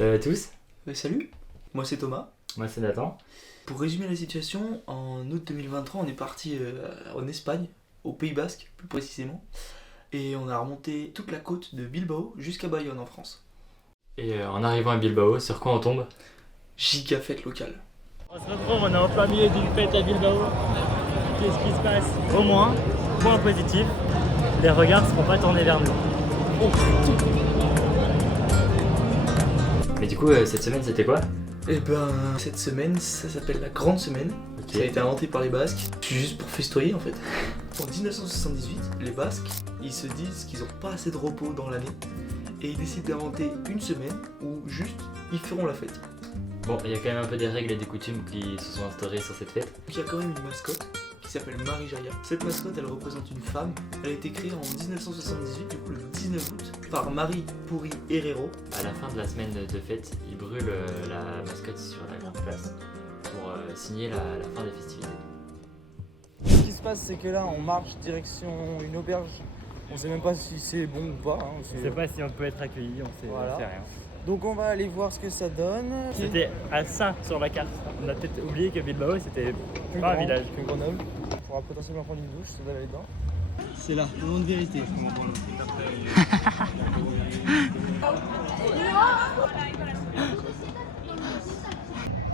Salut à tous, Salut, moi c'est Thomas. moi c'est Nathan. Pour résumer la situation, en août 2023, on est parti en Espagne, au Pays Basque plus précisément, et on a remonté toute la côte de Bilbao jusqu'à Bayonne en France. Et en arrivant à Bilbao, sur quoi on tombe? Giga fête locale. On se retrouve, on est en plein milieu d'une fête à Bilbao. Qu'est-ce qui se passe? Au moins, point positif, les regards ne seront pas tournés vers nous. Mais du coup, cette semaine c'était quoi? Et ben, cette semaine, ça s'appelle la Grande Semaine. Ok. Ça a été inventé par les Basques. C'est juste pour festoyer en fait. En 1978, les Basques, ils se disent qu'ils n'ont pas assez de repos dans l'année et ils décident d'inventer une semaine où juste ils feront la fête. Bon, il y a quand même un peu des règles et des coutumes qui se sont instaurées sur cette fête. Donc il y a quand même une mascotte qui s'appelle Marie Jaya. Cette mascotte, elle représente une femme. Elle a été créée en 1978, du coup le 19 août, par Marie Puri Herrero. À la fin de la semaine de fête, ils brûlent la mascotte sur la grande place pour signer la fin des festivités. Ce qui se passe, c'est que là, on marche direction une auberge. On sait même pas si c'est bon ou pas. Hein. On ne sait pas si on peut être accueilli, on sait rien. Donc on va aller voir ce que ça donne. C'était à Saint sur la carte. On a peut-être oublié que Bilbao c'était plus pas un grand village. que Grenoble. On pourra potentiellement prendre une douche, ça doit aller dedans. C'est là, le nom de vérité.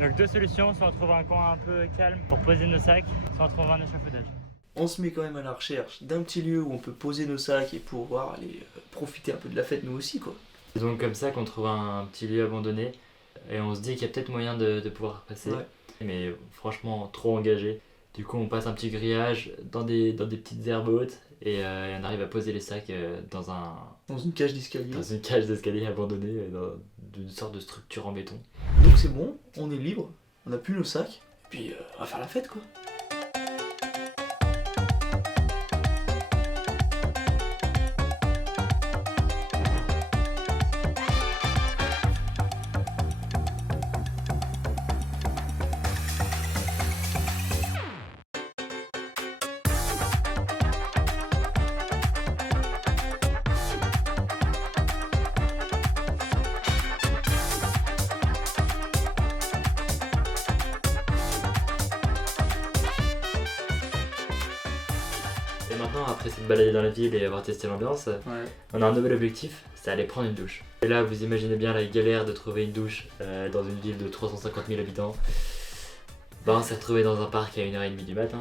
Donc deux solutions, soit on trouve un coin un peu calme pour poser nos sacs, soit on trouve un échafaudage. On se met quand même à la recherche d'un petit lieu où on peut poser nos sacs et pouvoir aller profiter un peu de la fête nous aussi quoi. C'est donc comme ça qu'on trouve un petit lieu abandonné et on se dit qu'il y a peut-être moyen de pouvoir passer. Ouais. Mais franchement, trop engagé. Du coup, on passe un petit grillage dans des petites herbes hautes et on arrive à poser les sacs Dans une cage d'escalier. dans une cage d'escalier abandonnée, dans une sorte de structure en béton. Donc c'est bon, on est libre, on a plus nos sacs, et puis on va faire la fête quoi. Et maintenant, après s'être baladé dans la ville et avoir testé l'ambiance, Ouais. on a un nouvel objectif, c'est aller prendre une douche. Et là, vous imaginez bien la galère de trouver une douche dans une ville de 350 000 habitants. Bah, on s'est retrouvé dans un parc à 1h30 du matin.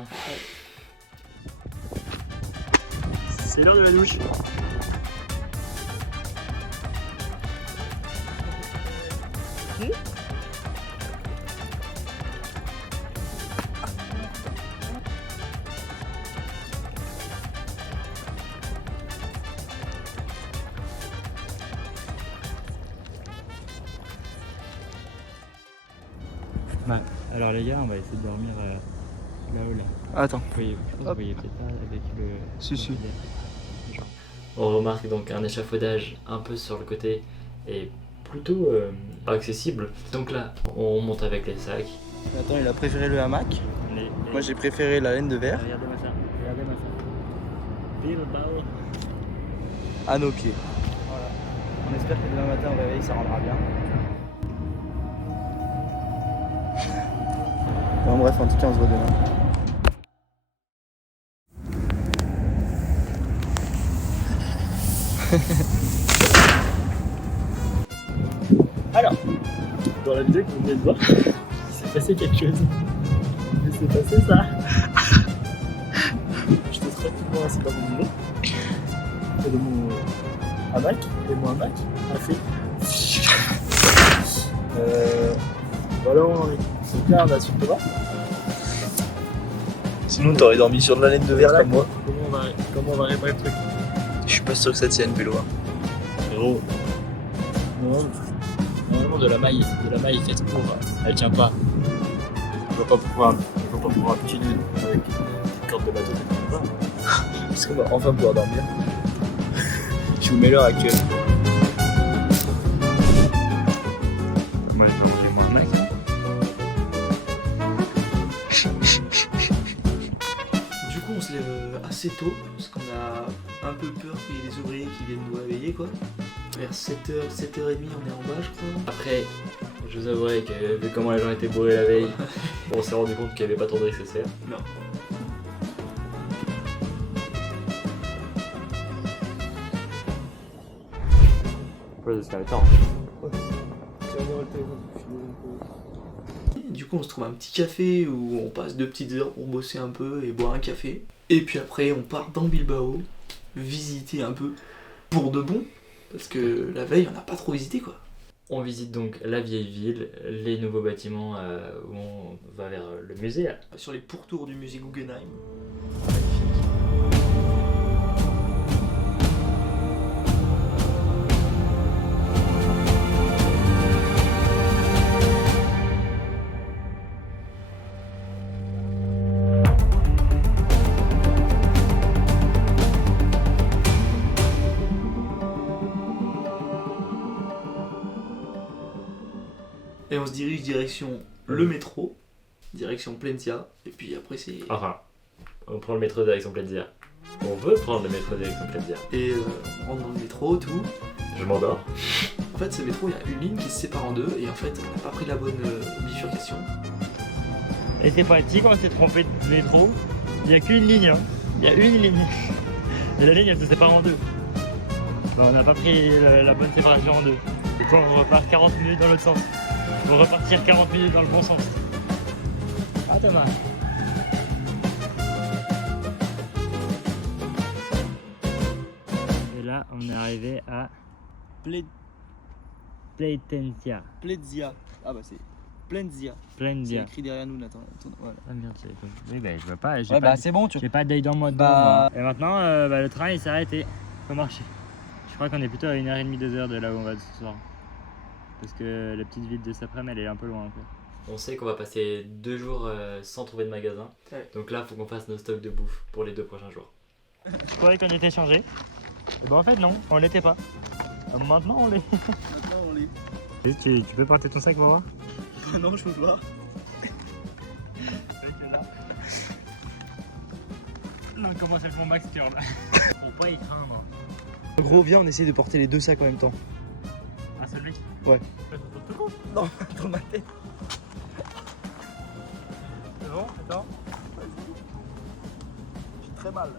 C'est l'heure de la douche. Alors les gars, on va essayer de dormir là-haut là. Attends. Vous voyez, je pense que vous voyez peut-être pas avec le... Si. On remarque donc un échafaudage un peu sur le côté et plutôt accessible. Donc là, on monte avec les sacs. Attends, il a préféré le hamac. Moi j'ai préféré la laine de verre. Regardez-moi ça, regardez-moi ça. Bilbao. À nos pieds. Voilà. On espère que demain matin au réveil ça rendra bien. Bon, bref, en tout cas on se voit demain. Alors, dans la vidéo que vous venez de voir, il s'est passé quelque chose. Il s'est passé ça. Je te serais tout voir, c'est dans mon boulot. Et dans mon hamac, et mon hamac a fait. Voilà où on en est. Donc là, on a su Thomas. Sinon t'aurais dormi sur de la laine de verre comme moi. Comment on va réparer le truc? Je suis pas sûr que ça tienne vélo. Frérot, normalement de la maille faite pour, elle tient pas. On va pas pouvoir un petit nœud avec une corde de bateau, ça tient pas. Parce qu'on va enfin pouvoir dormir. Je vous mets l'heure actuelle. Moi je vais enlever mon mec. Du coup on se lève assez tôt, parce qu'on a un peu peur qu'il y ait des ouvriers qui viennent nous réveiller quoi. vers 7h, 7h30, on est en bas, je crois. Après, je vous avouerai que vu comment les gens étaient bourrés la veille, on s'est rendu compte qu'il n'y avait pas tant de risques à se faire. Non. Ouais, ça le temps. Du coup, on se trouve un petit café où on passe 2 petites heures pour bosser un peu et boire un café. Et puis après, on part dans Bilbao, visiter un peu pour de bon, parce que la veille, on n'a pas trop visité quoi. On visite donc la vieille ville, les nouveaux bâtiments où on va vers le musée. Là. Sur les pourtours du musée Guggenheim. Et on se dirige direction le métro, direction Plenzia, et puis après c'est... Enfin, on prend le métro direction Plenzia. On veut prendre le métro direction Plenzia. Et on rentre dans le métro, tout. Je m'endors. En fait, ce métro, il y a une ligne qui se sépare en deux, et en fait, on n'a pas pris la bonne bifurcation. Et c'est pratique, on s'est trompé de métro. Il n'y a qu'une ligne. Hein. Il y a une ligne. Et la ligne, elle se sépare en deux. Bah, on n'a pas pris la bonne séparation en deux. Du coup, on repart 40 minutes dans l'autre sens. On va repartir 40 minutes dans le bon sens. Ah, dommage. Et là, on est arrivé à Plenzia. Plenzia. Ah bah c'est Plenzia. C'est Plenzia. écrit derrière nous, Nathan. Voilà. Ah merde, c'est tout. Oui, bah, je vois pas. Ouais, bah c'est bon, tu J'ai pas d'œil dans moi dedans. Bah- moi. Et maintenant, le train il s'est arrêté. Faut marcher. Je crois qu'on est plutôt à 1h30, 2h de là où on va ce soir. Parce que la petite ville de Saprem, elle est un peu loin. Quoi. On sait qu'on va passer 2 jours sans trouver de magasin. Ouais. Donc là, il faut qu'on fasse nos stocks de bouffe pour les 2 prochains jours. Je croyais qu'on était changé. Et ben en fait, non, on l'était pas. Maintenant, on l'est. Maintenant on lit. Tu peux porter ton sac, pour voir? Bah non, je peux pas. Non, comment c'est mon max turn là? Faut pas y craindre. En gros, viens, on essaie de porter les deux sacs en même temps. Un seul mec? Ouais. Tout con. Non, dans ma tête. C'est bon? Attends. J'ai très mal.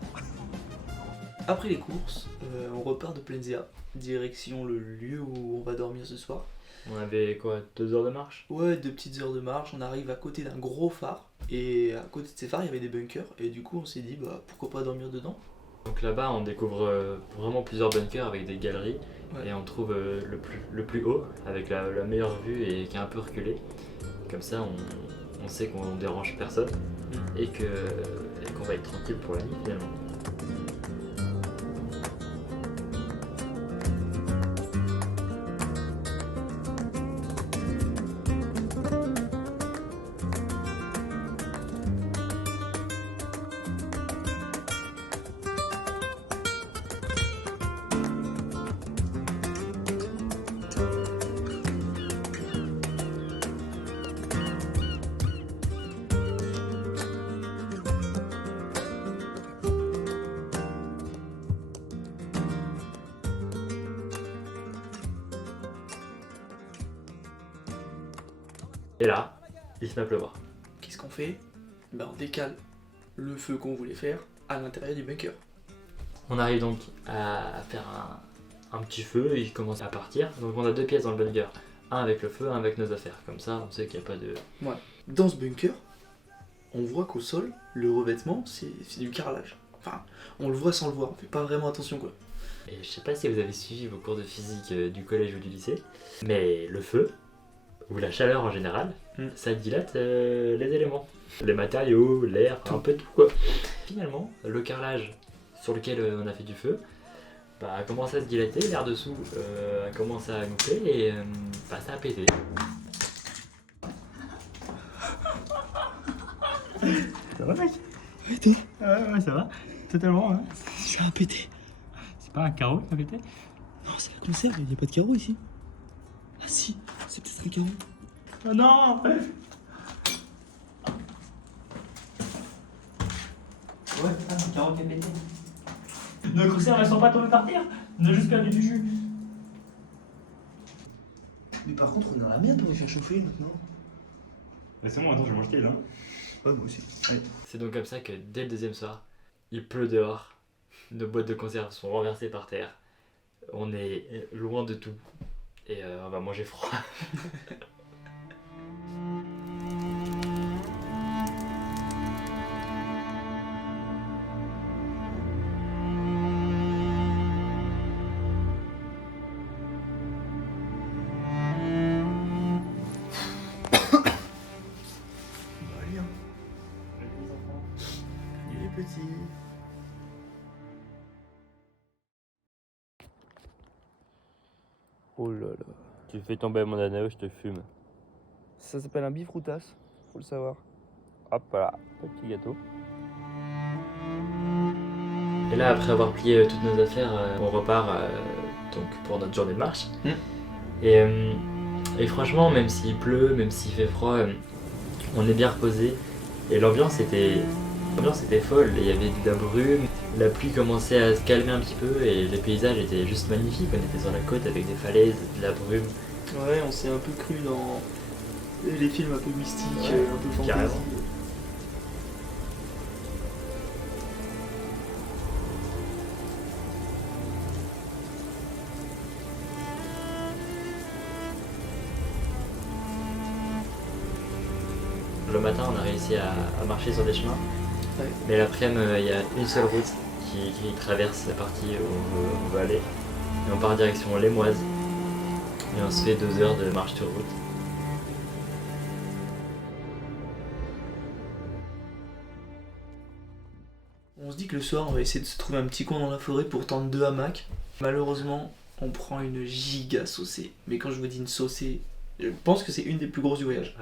Après les courses, on repart de Plenzia, direction le lieu où on va dormir ce soir. On avait quoi, 2 heures de marche? Ouais, 2 petites heures de marche, on arrive à côté d'un gros phare, et à côté de ces phares, il y avait des bunkers, et du coup on s'est dit, bah pourquoi pas dormir dedans. Donc là-bas, on découvre vraiment plusieurs bunkers avec des galeries. Ouais. Et on trouve le plus haut, avec la meilleure vue et qui est un peu reculé. Comme ça, on sait qu'on dérange personne et qu'on va être tranquille pour la nuit finalement. Et là, il se met à pleuvoir. Qu'est-ce qu'on fait? Ben on décale le feu qu'on voulait faire à l'intérieur du bunker. On arrive donc à faire un petit feu et il commence à partir. Donc on a 2 pièces dans le bunker. Un avec le feu, un avec nos affaires. Comme ça, on sait qu'il n'y a pas de... Dans ce bunker, on voit qu'au sol, le revêtement, c'est du carrelage. Enfin, on le voit sans le voir, on fait pas vraiment attention quoi. Et je sais pas si vous avez suivi vos cours de physique du collège ou du lycée, mais le feu, ou la chaleur en général, ça dilate les éléments. Les matériaux, l'air, un peu tout quoi. Finalement, le carrelage sur lequel on a fait du feu, bah, a commencé à se dilater, l'air dessous a commencé à gonfler et bah, ça a pété. Ça va, mec? Ouais, ça va. Totalement, hein. J'ai un pété. C'est pas un carreau qui a pété? Non, c'est la conserve, il n'y a pas de carreau ici. Ah si, c'est peut-être un carreau. Oh non! Ouais, c'est ça, un carreau qui a pété. Nos conserves, elles sont pas tombées par terre. On a juste perdu du jus. par contre, on est dans la merde pour les faire chauffer maintenant. Laissez-moi, attends, je vais manger là. Ouais, moi aussi. Allez. C'est donc comme ça que dès le deuxième soir, il pleut dehors, nos boîtes de conserve sont renversées par terre, on est loin de tout et on va manger froid. Allez, hein. Il est petit. Oh là là. Tu fais tomber mon anneau, je te fume. Ça s'appelle un bifroutas, faut le savoir. Hop là, petit gâteau. Et là, après avoir plié toutes nos affaires, on repart donc pour notre journée de marche. Et franchement, même s'il pleut, même s'il fait froid, on est bien reposé. Et l'ambiance était folle. Il y avait de la brume, la pluie commençait à se calmer un petit peu et les paysages étaient juste magnifiques. On était sur la côte avec des falaises, de la brume. Ouais, on s'est un peu cru dans les films un peu mystiques, Ouais, un peu fantasy. carrément. Le matin, on a réussi à marcher sur des chemins. Ouais. Mais l'après-midi, il y a une seule route qui traverse la partie où on veut aller. Et on part en direction Lémoise. Et on se fait 2 heures de marche sur route. On se dit que le soir, on va essayer de se trouver un petit coin dans la forêt pour tendre 2 hamacs. Malheureusement, on prend une giga saucée. Mais quand je vous dis une saucée, je pense que c'est une des plus grosses du voyage.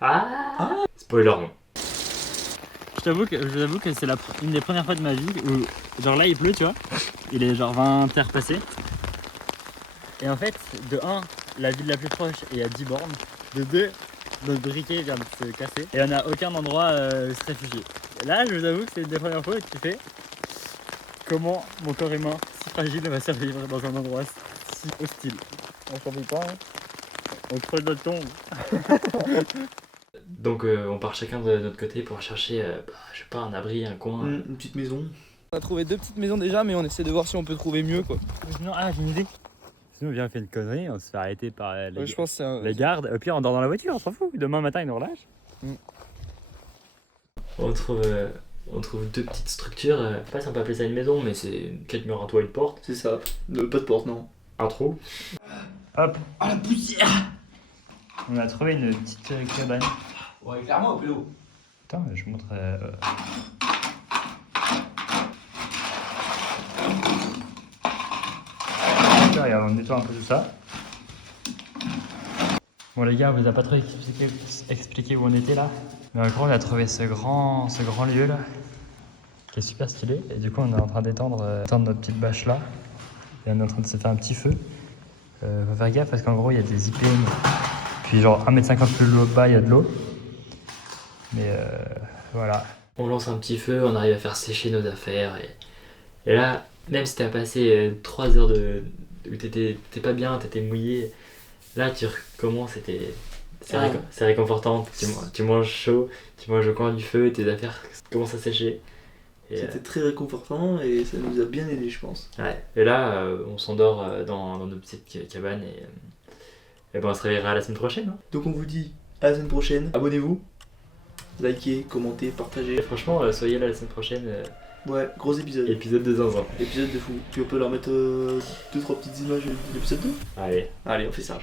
Ah, spoiler non. Je vous avoue que c'est une des premières fois de ma vie où, genre là il pleut, tu vois. Il est genre 20h passé. Et en fait, de 1, la ville la plus proche est à 10 bornes. De 2, notre briquet vient de se casser. Et on n'a aucun endroit où se réfugier. Et là, je vous avoue que c'est une des premières fois où tu fais comment mon corps humain si fragile va survivre dans un endroit si hostile. On survit pas, hein. On creuse notre tombe. Donc on part chacun de notre côté pour chercher, je sais pas, un abri, un coin. Une petite maison. On a trouvé 2 petites maisons déjà, mais on essaie de voir si on peut trouver mieux quoi. Sinon, j'ai une idée. Sinon, on vient faire une connerie, on se fait arrêter par Ouais, je pense que c'est un... les gardes. Au pire, on dort dans la voiture, on s'en fout. Demain matin, ils nous relâchent. On trouve 2 petites structures. Je sais pas si on peut appeler ça une maison, mais c'est 4 murs, un toit, une porte. C'est ça. Pas de porte, non. Un trou. Hop, Ah, la poussière. on a trouvé une petite cabane. Ouais, clairement, au pélo. Attends, je vous montre. Regarde, on nettoie un peu tout ça. Bon les gars, on vous a pas trop expliqué où on était là. Mais en gros, on a trouvé ce grand lieu là, qui est super stylé. Et du coup, on est en train d'étendre notre petite bâche là. Et on est en train de se faire un petit feu. Faut faire gaffe parce qu'en gros, il y a des IPM. Puis genre 1m50 plus bas, il y a de l'eau. Mais voilà. On lance un petit feu, on arrive à faire sécher nos affaires. Et là, même si t'as passé 3 heures où t'étais pas bien, t'étais mouillé, là tu recommences, c'est réconfortant. Tu manges chaud, tu manges au coin du feu, tes affaires commencent à sécher. Et, C'était très réconfortant et ça nous a bien aidé, je pense. ouais. Et là, on s'endort dans nos petites cabanes et ben on se réveillera la semaine prochaine. Hein. Donc on vous dit à la semaine prochaine. Abonnez-vous, likez, commentez, partagez. Et franchement, soyez là la semaine prochaine. Ouais, gros épisode. Épisode de zinzin. Épisode de fou. Puis on peut leur mettre 2-3 petites images de l'épisode 2. Allez. Allez, on fait ça.